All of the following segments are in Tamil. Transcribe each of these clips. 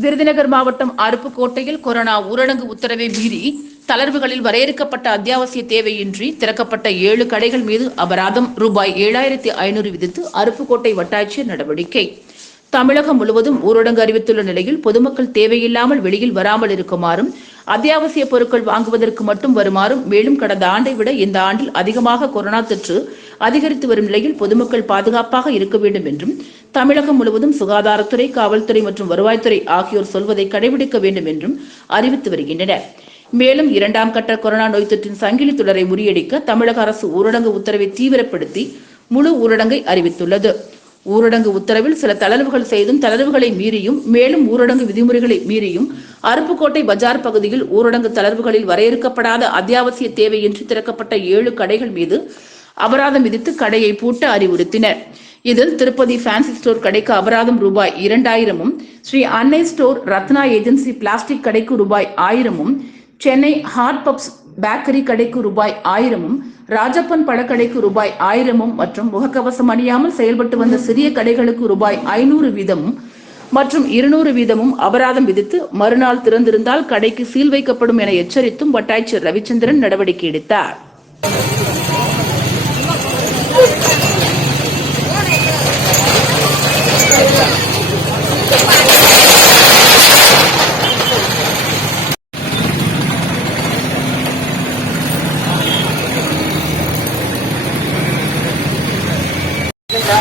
விருதுநகர் மாவட்டம் அருப்புக்கோட்டையில் கொரோனா ஊரடங்கு உத்தரவை மீறி தளர்வுகளில் வரையறுக்கப்பட்ட அத்தியாவசிய தேவையின்றி திறக்கப்பட்ட ஏழு கடைகள் மீது அபராதம் ரூபாய் ஏழாயிரத்தி ஐநூறு விதித்து அருப்புக்கோட்டை வட்டாட்சியர் நடவடிக்கை. தமிழகம் முழுவதும் ஊரடங்கு அறிவித்துள்ள நிலையில் பொதுமக்கள் தேவையில்லாமல் வெளியில் வராமல் இருக்குமாறும் அத்தியாவசிய பொருட்கள் வாங்குவதற்கு மட்டும் வருமாறும் மேலும் கடந்த ஆண்டை விட இந்த ஆண்டில் அதிகமாக கொரோனா தொற்று அதிகரித்து வரும் நிலையில் பொதுமக்கள் பாதுகாப்பாக இருக்க வேண்டும் என்றும் தமிழகம் முழுவதும் சுகாதாரத்துறை காவல்துறை மற்றும் வருவாய்த்துறை ஆகியோர் சொல்வதை கடைபிடிக்க வேண்டும் என்றும் அறிவித்து வருகின்றனர். மேலும் இரண்டாம் கட்ட கொரோனா நோய் தொற்றின் சங்கிலி தொடரை முறியடிக்க தமிழக அரசு ஊரடங்கு உத்தரவை தீவிரப்படுத்தி முழு ஊரடங்கை அறிவித்துள்ளது. ஊரடங்கு உத்தரவில் சில தளர்வுகள் செய்தும் தளர்வுகளை மீறியும் மேலும் ஊரடங்கு விதிமுறைகளை மீறியும் அருப்புக்கோட்டை பஜார் பகுதியில் ஊரடங்கு தளர்வுகளில் வரையறுக்கப்படாத அத்தியாவசிய தேவையின்றி திறக்கப்பட்ட ஏழு கடைகள் மீது அபராதம் விதித்து கடையை பூட்ட அறிவுறுத்தினர். இதில் திருப்பதி ஃபேன்சி ஸ்டோர் கடைக்கு அபராதம் ரூபாய் இரண்டாயிரமும் ஸ்ரீ அன்னை ஸ்டோர் ரத்னா ஏஜென்சி பிளாஸ்டிக் கடைக்கு ரூபாய் ஆயிரமும் சென்னை ஹாட் பப்ஸ் பேக்கரி கடைக்கு ரூபாய் ஆயிரமும் ராஜப்பன் பழக்கடைக்கு ரூபாய் ஆயிரமும் மற்றும் முகக்கவசம் அணியாமல் செயல்பட்டு வந்த சிறிய கடைகளுக்கு ரூபாய் ஐநூறு வீதமும் மற்றும் இருநூறு வீதமும் அபராதம் விதித்து மறுநாள் திறந்திருந்தால் கடைக்கு சீல் வைக்கப்படும் என எச்சரித்தும் வட்டாட்சியர் ரவிச்சந்திரன் நடவடிக்கை எடுத்தார்.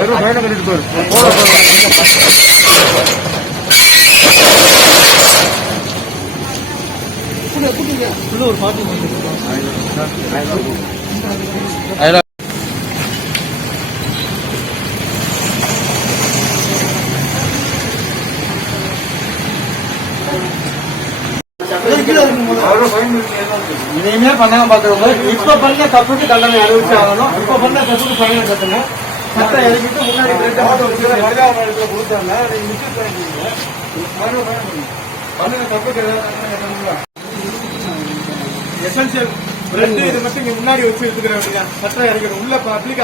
சரி இனிமே தனி ஹோஸ்டல் கடை வச்சுட்டு போய் இதை மட்டும் ஏமாத்தி ஆ? சார், இனிமே பண்ணாம பாக்குறவங்க இப்ப பண்ண தப்புக்கு தண்டனை அனுபவிச்சு ஆகணும் இப்ப பண்ண தப்புக்கு ஃபைன் கட்டணும். சட்டம் இறக்கிட்டு முன்னாடி கொடுத்தாங்க பண்ணுங்க. கட்டணுங்களா எசென்சியல் பிரெட் இது மட்டும் இங்க முன்னாடி வச்சு எடுத்துக்கிற வேண்டியது சட்டம் இறக்கணும் உள்ள பப்ளிக்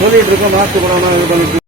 சொல்லிட்டு இருக்கோம் மாற்று படம்